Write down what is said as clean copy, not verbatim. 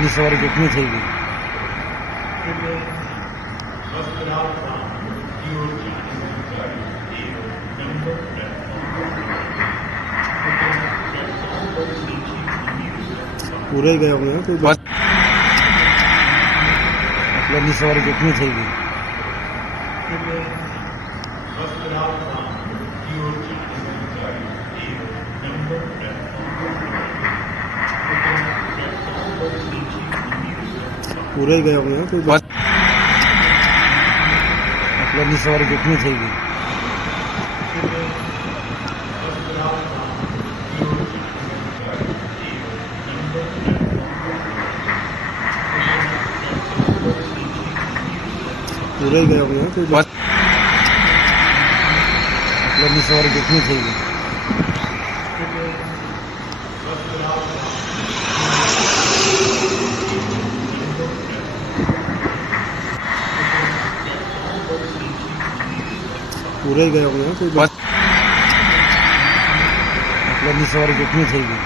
ની સવારે કેટલી થઈ ગઈ? પૂરાઈ ગયા આપણે ની સવારે કેટલી થઈ ગઈ? પૂરાઈ ગયા આપણે ની સવારે કેટલી થઈ ગઈ? પૂરાઈ ગયા આપણે ની સવારે કેટલી થઈ ગઈ? પૂરાઈ ગયા આપણે ની સવારે કેટલી થઈ ગઈ?